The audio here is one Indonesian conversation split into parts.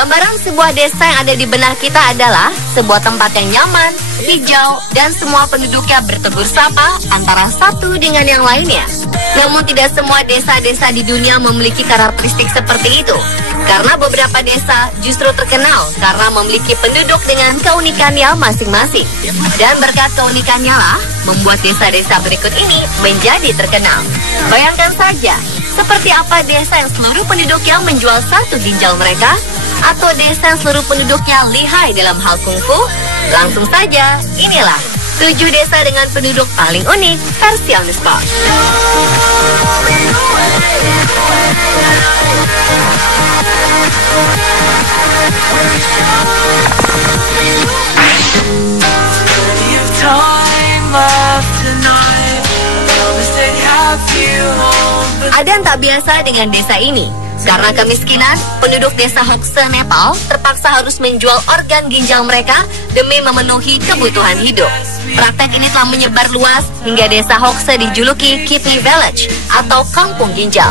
Gambaran sebuah desa yang ada di benak kita adalah sebuah tempat yang nyaman, hijau, dan semua penduduknya bertegur sapa antara satu dengan yang lainnya. Namun tidak semua desa-desa di dunia memiliki karakteristik seperti itu. Karena beberapa desa justru terkenal karena memiliki penduduk dengan keunikannya masing-masing. Dan berkat keunikannya lah, membuat desa-desa berikut ini menjadi terkenal. Bayangkan saja, seperti apa desa yang seluruh penduduknya menjual satu ginjal mereka, atau desa yang seluruh penduduknya lihai dalam hal kungfu? Langsung saja, inilah 7 desa dengan penduduk paling unik versi On The Spot. Ada yang tak biasa dengan desa ini. Karena kemiskinan, penduduk desa Hokse, Nepal terpaksa harus menjual organ ginjal mereka demi memenuhi kebutuhan hidup. Praktek ini telah menyebar luas hingga desa Hokse dijuluki Kidney Village atau kampung ginjal.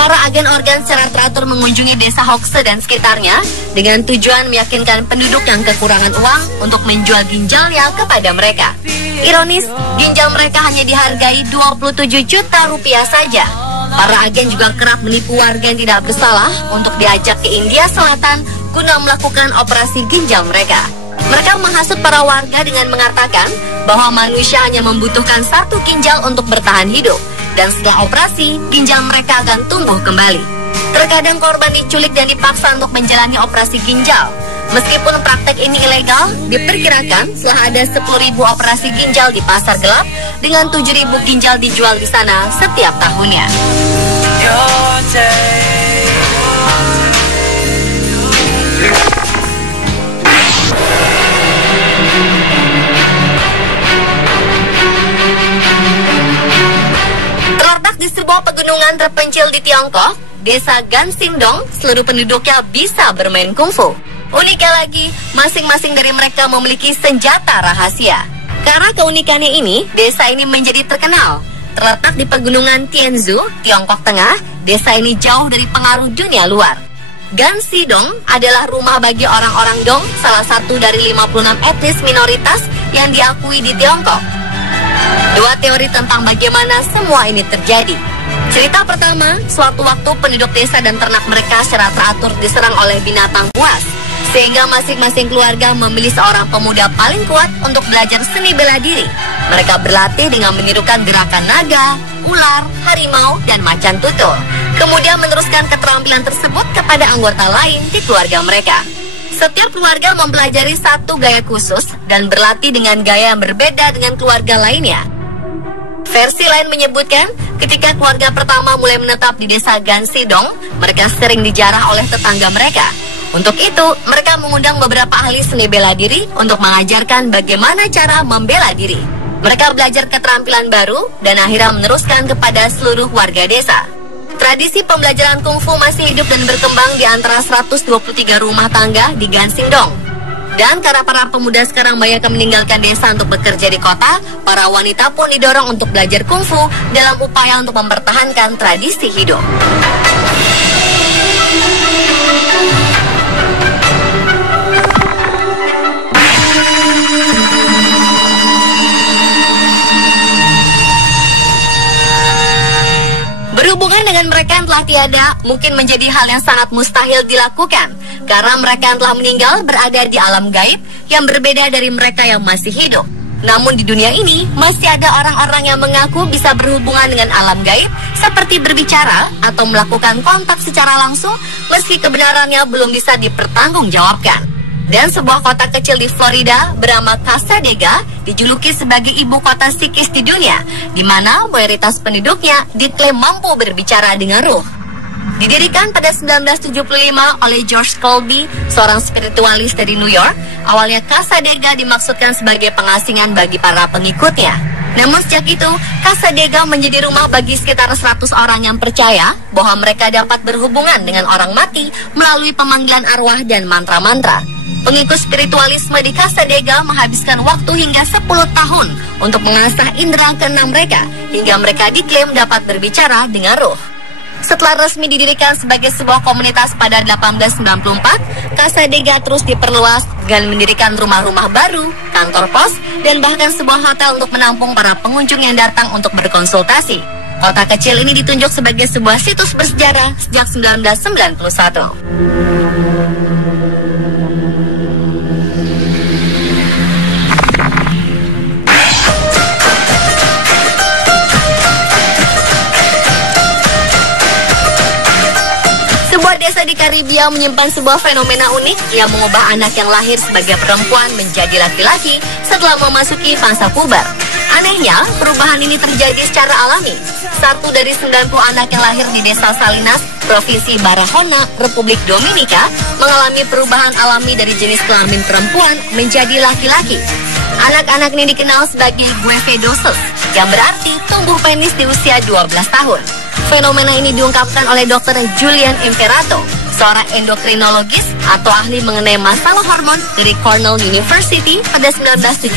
Para agen organ secara teratur mengunjungi desa Hokse dan sekitarnya dengan tujuan meyakinkan penduduk yang kekurangan uang untuk menjual ginjalnya kepada mereka. Ironis, ginjal mereka hanya dihargai 27 juta rupiah saja. Para agen juga kerap menipu warga yang tidak bersalah untuk diajak ke India Selatan guna melakukan operasi ginjal mereka. Mereka menghasut para warga dengan mengatakan bahwa manusia hanya membutuhkan satu ginjal untuk bertahan hidup, dan setelah operasi, ginjal mereka akan tumbuh kembali. Terkadang korban diculik dan dipaksa untuk menjalani operasi ginjal. Meskipun praktek ini ilegal, diperkirakan telah ada 10.000 operasi ginjal di pasar gelap dengan 7.000 ginjal dijual di sana setiap tahunnya. Terletak di sebuah pegunungan terpencil di Tiongkok, desa Gansingdong, seluruh penduduknya bisa bermain kungfu. Uniknya lagi, masing-masing dari mereka memiliki senjata rahasia. Karena keunikannya ini, desa ini menjadi terkenal. Terletak di pegunungan Tianzhu, Tiongkok Tengah, desa ini jauh dari pengaruh dunia luar. Gansidong adalah rumah bagi orang-orang Dong, salah satu dari 56 etnis minoritas yang diakui di Tiongkok. Dua teori tentang bagaimana semua ini terjadi. Cerita pertama, suatu waktu penduduk desa dan ternak mereka secara teratur diserang oleh binatang buas, sehingga masing-masing keluarga memilih seorang pemuda paling kuat untuk belajar seni bela diri. Mereka berlatih dengan menirukan gerakan naga, ular, harimau, dan macan tutul. Kemudian meneruskan keterampilan tersebut kepada anggota lain di keluarga mereka. Setiap keluarga mempelajari satu gaya khusus dan berlatih dengan gaya yang berbeda dengan keluarga lainnya. Versi lain menyebutkan, ketika keluarga pertama mulai menetap di desa Gansidong, mereka sering dijarah oleh tetangga mereka. Untuk itu, mereka mengundang beberapa ahli seni bela diri untuk mengajarkan bagaimana cara membela diri. Mereka belajar keterampilan baru dan akhirnya meneruskan kepada seluruh warga desa. Tradisi pembelajaran kungfu masih hidup dan berkembang di antara 123 rumah tangga di Gansingdong. Dan karena para pemuda sekarang banyak yang meninggalkan desa untuk bekerja di kota, para wanita pun didorong untuk belajar kungfu dalam upaya untuk mempertahankan tradisi hidup. Berhubungan dengan mereka yang telah tiada mungkin menjadi hal yang sangat mustahil dilakukan, karena mereka yang telah meninggal berada di alam gaib yang berbeda dari mereka yang masih hidup. Namun di dunia ini masih ada orang-orang yang mengaku bisa berhubungan dengan alam gaib, seperti berbicara atau melakukan kontak secara langsung, meski kebenarannya belum bisa dipertanggungjawabkan. Dan sebuah kota kecil di Florida bernama Casadega dijuluki sebagai ibu kota psikis di dunia, di mana mayoritas penduduknya diklaim mampu berbicara dengan ruh. Didirikan pada 1975 oleh George Colby, seorang spiritualis dari New York, awalnya Casadega dimaksudkan sebagai pengasingan bagi para pengikutnya. Namun sejak itu, Casadega menjadi rumah bagi sekitar 100 orang yang percaya bahwa mereka dapat berhubungan dengan orang mati melalui pemanggilan arwah dan mantra-mantra. Pengikut spiritualisme di Casadega menghabiskan waktu hingga 10 tahun untuk mengasah indera keenam mereka, hingga mereka diklaim dapat berbicara dengan ruh. Setelah resmi didirikan sebagai sebuah komunitas pada 1894, Casa Dega terus diperluas dengan mendirikan rumah-rumah baru, kantor pos, dan bahkan sebuah hotel untuk menampung para pengunjung yang datang untuk berkonsultasi. Kota kecil ini ditunjuk sebagai sebuah situs bersejarah sejak 1991. Desa di Karibia menyimpan sebuah fenomena unik yang mengubah anak yang lahir sebagai perempuan menjadi laki-laki setelah memasuki fase puber. Anehnya, perubahan ini terjadi secara alami. 1 dari 90 anak yang lahir di desa Salinas, Provinsi Barahona, Republik Dominika, mengalami perubahan alami dari jenis kelamin perempuan menjadi laki-laki. Anak-anak ini dikenal sebagai guevedosos, yang berarti tumbuh penis di usia 12 tahun. Fenomena ini diungkapkan oleh Dr. Julian Imperato, seorang endokrinologis atau ahli mengenai masalah hormon dari Cornell University pada 1970.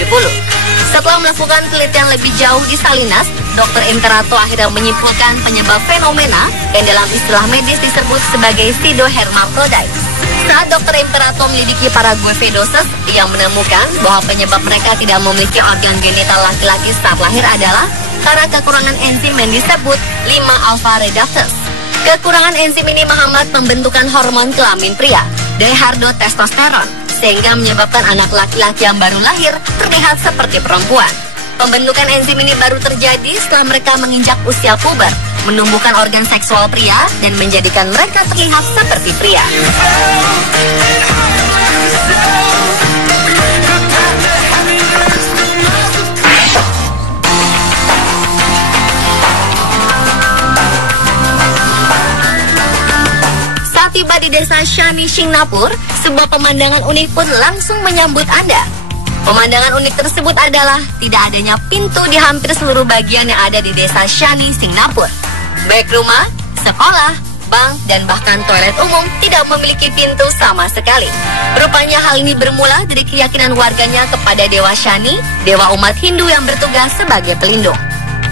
Setelah melakukan penelitian lebih jauh di Salinas, Dr. Imperato akhirnya menyimpulkan penyebab fenomena yang dalam istilah medis disebut sebagai pseudohermaphrodites. Saat Dr. Imperato melidiki para guevedosos, yang menemukan bahwa penyebab mereka tidak memiliki organ genital laki-laki saat lahir adalah karena kekurangan enzim yang disebut 5-alpha reductase. Kekurangan enzim ini menghambat pembentukan hormon kelamin pria, dihydrotestosteron, sehingga menyebabkan anak laki-laki yang baru lahir terlihat seperti perempuan. Pembentukan enzim ini baru terjadi setelah mereka menginjak usia puber, menumbuhkan organ seksual pria, dan menjadikan mereka terlihat seperti pria. Tiba di desa Shani, Singapura, sebuah pemandangan unik pun langsung menyambut Anda. Pemandangan unik tersebut adalah tidak adanya pintu di hampir seluruh bagian yang ada di desa Shani, Singapura. Baik rumah, sekolah, bank, dan bahkan toilet umum tidak memiliki pintu sama sekali. Rupanya hal ini bermula dari keyakinan warganya kepada Dewa Shani, dewa umat Hindu yang bertugas sebagai pelindung.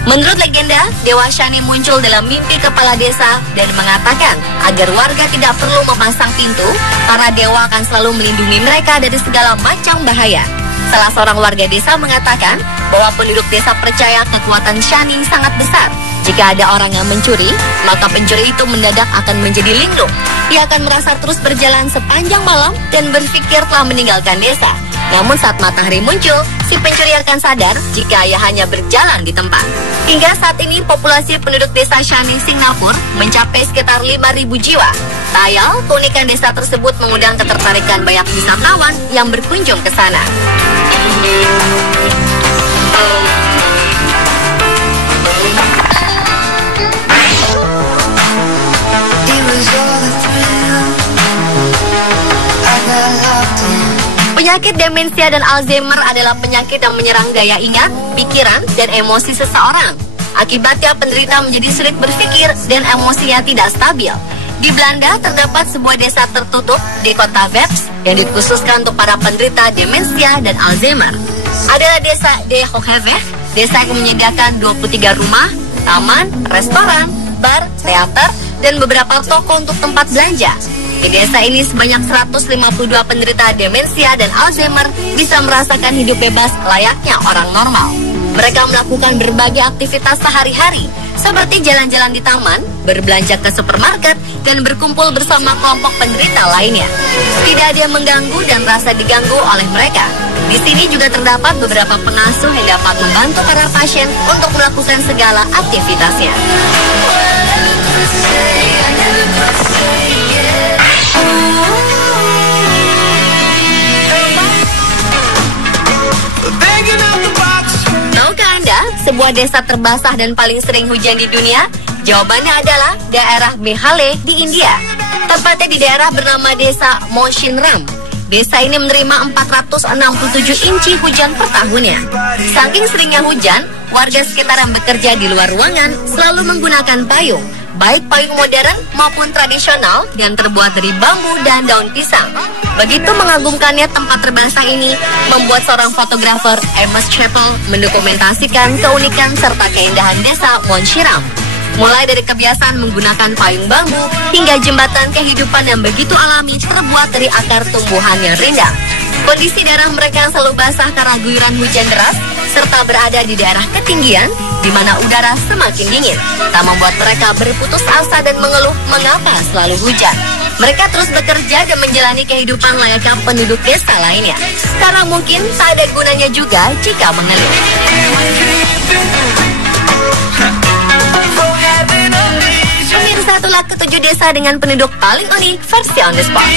Menurut legenda, Dewa Shani muncul dalam mimpi kepala desa dan mengatakan agar warga tidak perlu memasang pintu karena dewa akan selalu melindungi mereka dari segala macam bahaya. Salah seorang warga desa mengatakan bahwa penduduk desa percaya kekuatan Shani sangat besar. Jika ada orang yang mencuri, maka pencuri itu mendadak akan menjadi linglung. Ia akan merasa terus berjalan sepanjang malam dan berpikir telah meninggalkan desa. Namun saat matahari muncul, si pencuri akan sadar jika ia hanya berjalan di tempat. Hingga saat ini populasi penduduk desa Shani, Singapura mencapai sekitar 5.000 jiwa. Tayal, keunikan desa tersebut mengundang ketertarikan banyak wisatawan yang berkunjung ke sana. Penyakit demensia dan Alzheimer adalah penyakit yang menyerang daya ingat, pikiran, dan emosi seseorang. Akibatnya penderita menjadi sulit berpikir dan emosinya tidak stabil. Di Belanda terdapat sebuah desa tertutup di kota Weps yang dikhususkan untuk para penderita demensia dan Alzheimer. Adalah desa De Hoogeweg, desa yang menyediakan 23 rumah, taman, restoran, bar, teater, dan beberapa toko untuk tempat belanja. Di desa ini sebanyak 152 penderita demensia dan Alzheimer bisa merasakan hidup bebas layaknya orang normal. Mereka melakukan berbagai aktivitas sehari-hari, seperti jalan-jalan di taman, berbelanja ke supermarket, dan berkumpul bersama kelompok penderita lainnya. Tidak ada yang mengganggu dan rasa diganggu oleh mereka. Di sini juga terdapat beberapa pengasuh yang dapat membantu para pasien untuk melakukan segala aktivitasnya. Tahukah Anda sebuah desa terbasah dan paling sering hujan di dunia? Jawabannya adalah daerah Meghalaya di India. Tepatnya di daerah bernama desa Mawsynram. Desa ini menerima 467 inci hujan per tahunnya. Saking seringnya hujan, warga sekitar yang bekerja di luar ruangan selalu menggunakan payung, baik payung modern maupun tradisional yang terbuat dari bambu dan daun pisang. Begitu mengagumkannya tempat terbasah ini, membuat seorang fotografer, Amos Chappell, mendokumentasikan keunikan serta keindahan desa Mawsynram. Mulai dari kebiasaan menggunakan payung bambu hingga jembatan kehidupan yang begitu alami terbuat dari akar tumbuhan yang rindang. Kondisi daerah mereka yang selalu basah karena guyuran hujan deras serta berada di daerah ketinggian di mana udara semakin dingin tak membuat mereka berputus asa dan mengeluh mengapa selalu hujan. Mereka terus bekerja dan menjalani kehidupan layaknya penduduk desa lainnya. Karena mungkin tak ada gunanya juga jika mengeluh. Pemirsa, itulah ketujuh desa dengan penduduk paling unik versi On The Spot.